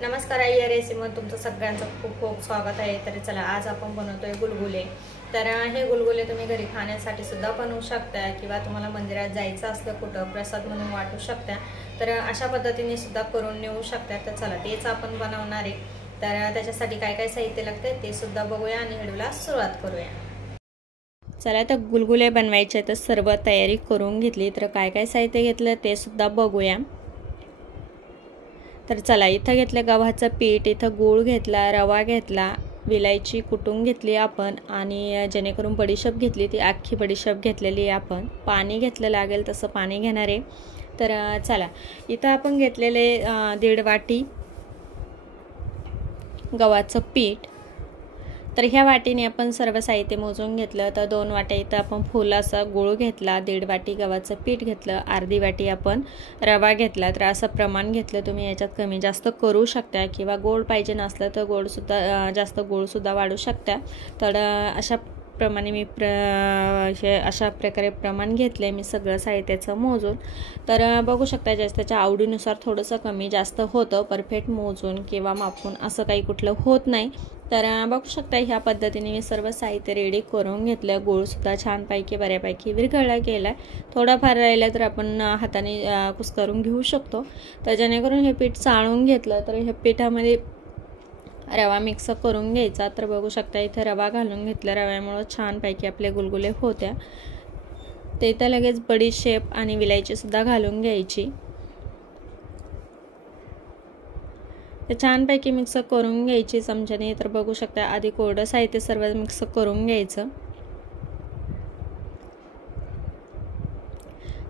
नमस्कार आई या रेसिपीमध्ये तुमचं सगळ्यांचं खूप खूप स्वागत आहे। तर चला आज आपण बनवतोय गुलगुले। तर हे गुलगुले तुम्ही घरी खाण्यासाठी सुद्धा बनवू शकता किंवा तुम्हाला मंदिरात जायचं असलं कुठं प्रसाद म्हणून वाटू शकता तर अशा पद्धतीने सुद्धा करून नेऊ शकता। तर चला तेच आपण बनवणार आहे। तर त्याच्यासाठी काय काय साहित्य लागते ते सुद्धा बघूया आणि व्हिडिओला सुरुवात करूया। चला तर गुलगुले बनवायचे तर सर्व तयारी करून घेतली। तर काय काय साहित्य घेतलं ते सुद्धा बघूया। तर चला इथं घेतलं गव्हाचं पीठ, इथं गूळ घेतला, रवा घेतला, विलायची कुटून घेतली आपण आणि जेणेकरून बडीशेप घेतली ती अख्खी बडीशेप घेतलेली आहे आपण। पाणी घेतलं लागेल तसं पाणी घेणार आहे। तर चला इथं आपण घेतलेले 1.5 वाटी गव्हाचं पीठ। तर ह्या वाटीने आपण सर्व साहित्य मोजून घेतलं। तर 2 वाट्या इथं आपण फुलासा गूळ घेतला, 1.5 वाटी गव्हाचं पीठ घेतलं, अर्धी वाटी आपण रवा घेतला। तर असं प्रमाण घेतलं। तुम्ही याच्यात कमी जास्त करू शकता किंवा गोड पाहिजे नसलं तर गोडसुद्धा जास्त गोडसुद्धा वाढू शकता। तर अशा प्रमाणे मी अशा प्रकारे प्रमाण घेतले मी सगळं साहित्याचं मोजून। तर बघू शकता त्याच्या आवडीनुसार थोडंसं कमी जास्त होतं, परफेक्ट मोजून किंवा मापून असं काही कुठलं होत नाही। तर बघू शकता ह्या पद्धतीने मी सर्व साहित्य रेडी करून घेतलं। गूळसुद्धा छानपैकी बऱ्यापैकी विरघळला गेला आहे। थोडाफार राहिला तर आपण हाताने कुस्करून घेऊ शकतो। तर जेणेकरून हे पीठ चाळून घेतलं तर हे पिठामध्ये रवा मिक्स करून घ्यायचा। तर बघू शकता इथे रवा घालून घेतला, रव्यामुळे छानपैकी आपले गुलगुले होत्या। ते इथं लगेच बडीशेप आणि विलायची सुद्धा घालून घ्यायची। ते छानपैकी मिक्स करून घ्यायची चमच्याने। तर बघू शकता आधी कोरडं साहित्य सर्व मिक्स करून घ्यायचं,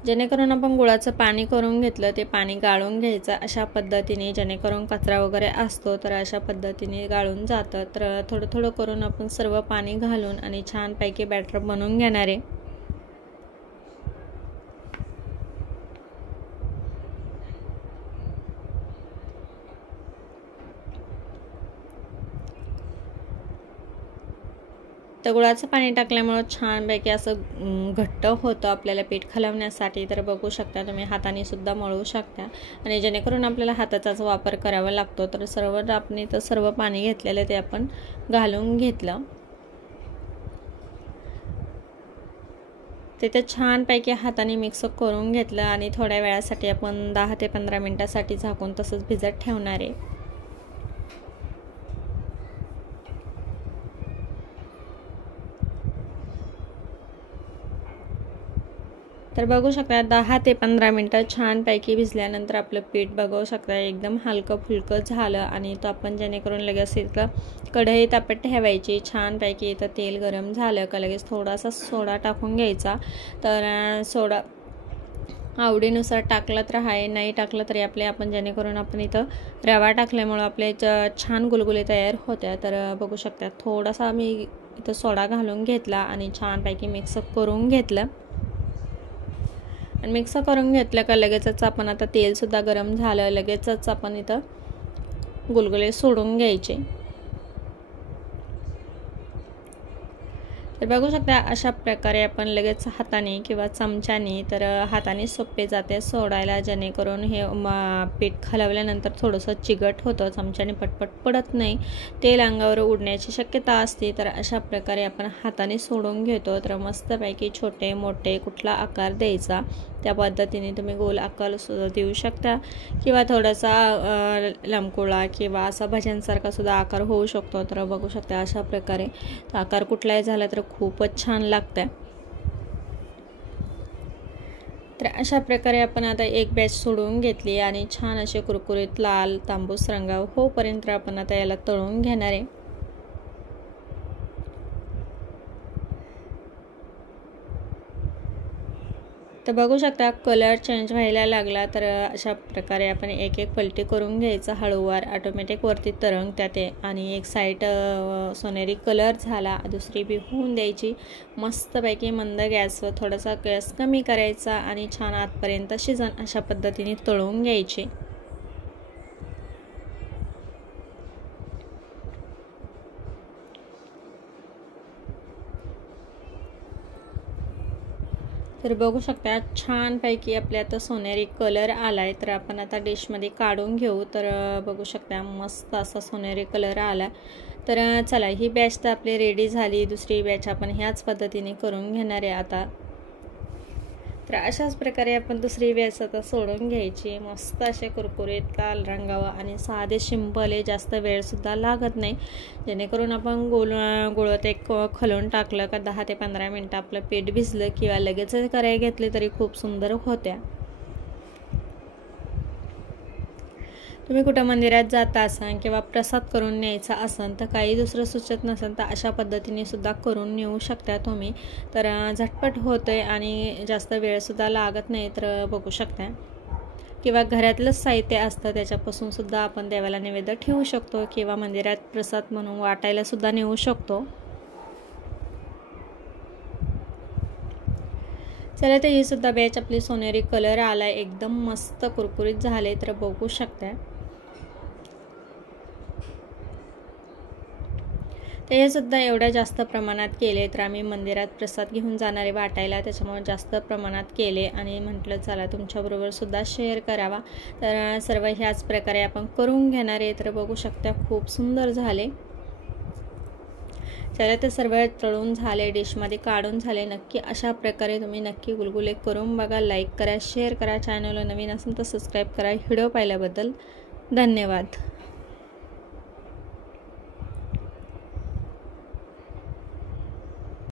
जेणेकरून आपण गुळाचं पाणी करून घेतलं ते पाणी गाळून घ्यायचं अशा पद्धतीने, जेणेकरून कचरा वगैरे असतो तर अशा पद्धतीने गाळून जातं। तर थोडं थोडं करून आपण सर्व पाणी घालून आणि छानपैकी बॅटर बनवून घेणार आहे। तर गुळाचं पाणी टाकल्यामुळे छानपैकी असं घट्ट होतं आपल्याला पीठ खालवण्यासाठी। तर बघू शकता तुम्ही हाताने सुद्धा मळू शकता आणि जेणेकरून आपल्याला हाताचाच वापर करावा लागतो। तर सर्व पाणी घेतलेलं ते आपण घालून घेतलं। ते छानपैकी हाताने मिक्स करून घेतलं आणि थोड्या वेळासाठी आपण 10 ते 15 मिनिटासाठी झाकून तसंच भिजत ठेवणार आहे। तर बघू शकता 10 ते 15 मिनिटं छानपैकी भिजल्यानंतर आपलं पीठ बघू शकता एकदम हलकं फुलकं झालं। आणि तो आपण जेणेकरून लगेच इथं कढई तापत ठेवायची। छानपैकी इथं तेल गरम झालं का लगेच थोडासा सोडा टाकून घ्यायचा। तर सोडा आवडीनुसार टाकला तर आहे, नाही टाकलं तरी आपण जेणेकरून आपण इथं रवा टाकल्यामुळं आपले छान गुलगुले तयार होत्या। तर बघू शकता थोडासा मी इथं सोडा घालून घेतला आणि छानपैकी मिक्स करून घेतलं। आणि मिक्स करून घेतलं का लगेचच आपण आता तेलसुद्धा गरम झालं, लगेचच आपण इथं गुलगुले सोडून घ्यायचे। तर बघू शकता अशा प्रकारे आपण लगेच हाताने किंवा चमच्याने, तर हाताने सोपे जाते सोडायला, जेणेकरून हे पीठ खालवल्यानंतर थोडंसं चिकट होतं, चमच्याने पटपट पडत नाही, तेल अंगावर उडण्याची शक्यता असते। तर अशा प्रकारे आपण हाताने सोडून घेतो। तर मस्तपैकी छोटे मोठे कुठला आकार द्यायचा त्या पद्धतीने तुम्ही गोल आकार सुद्धा देऊ शकता किंवा थोडासा लंबगोळा किंवा असा भज्यांसारखा सुद्धा आकार होऊ शकतो। तर बघू शकता अशा प्रकारे आकार कुठलाही झाला तर खूपच छान लागतं। तर अशा प्रकारे आपण आता एक बॅच सोडून घेतली आणि छान असे कुरकुरीत लाल तांबूस रंग होईपर्यंत आपण आता याला तळून घेणार आहे। तर बघू शकता कलर चेंज व्हायला लागला। तर अशा प्रकारे आपण एक एक पलटी करून घ्यायचा हळूवार, ऑटोमॅटिक वरती तरंगतात आणि एक साईड सोनेरी कलर झाला दुसरी बी होऊन द्यायची। मस्तपैकी मंद गॅसवर थोडासा गॅस कमी करायचा आणि छान आतपर्यंत शिजन अशा पद्धतीने तळून घ्यायचे। तर बघू शकता छानपैकी आपल्या आता सोनेरी कलर आला आहे. तर आपण आता डिशमध्ये काढून घेऊ. तर बघू शकता मस्त असा सोनेरी कलर आला. तर चला ही बॅच तर आपली रेडी झाली. दुसरी बॅच आपण ह्याच पद्धतीने करून घेणार आहे आता. तर अशाच प्रकारे आपण दुसरी बॅच आता सोडून घ्यायची. मस्त असे कुरकुरीत लाल रंगावर आणि साधे सिंपल आहे, जास्त वेळसुद्धा लागत नाही. जेणेकरून आपण गुळत एक खलून टाकलं का 10 ते 15 मिनटं आपलं पीठ भिजलं किंवा लगेच करायला घेतले तरी खूप सुंदर होत्या. तुम्ही कुठं मंदिरात जाता असाल किंवा प्रसाद करून न्यायचा असाल तर काही दुसरं सुचत नसेल तर अशा पद्धतीने सुद्धा करून नेऊ शकता तुम्ही. तर झटपट होतंय आणि जास्त वेळसुद्धा लागत नाही. तर बघू शकता किंवा घरातलंच साहित्य असतं त्याच्यापासून सुद्धा आपण देवाला नैवेद्य ठेवू शकतो किंवा मंदिरात प्रसाद म्हणून वाटायला सुद्धा नेऊ शकतो. चला तर ही सुद्धा बॅच आपली सोनेरी कलर आला, एकदम मस्त कुरकुरीत झाले. तर बघू शकता तर हे सुद्धा एवढ्या जास्त प्रमाणात केले. तर आम्ही मंदिरात प्रसाद घेऊन जाणारे वाटायला, त्याच्यामुळे जास्त प्रमाणात केले आणि म्हटलं चला तुमच्याबरोबर सुद्धा शेअर करावा. तर सर्व ह्याच प्रकारे आपण करून घेणार आहे. तर बघू शकता खूप सुंदर झाले. चला तर सर्व तळून झाले, डिशमध्ये काढून झाले. नक्की अशा प्रकारे तुम्ही नक्की गुलगुले करून बघा. लाईक करा, शेअर करा, चॅनलला नवीन असेल तर सबस्क्राईब करा. व्हिडिओ पाहिल्याबद्दल धन्यवाद.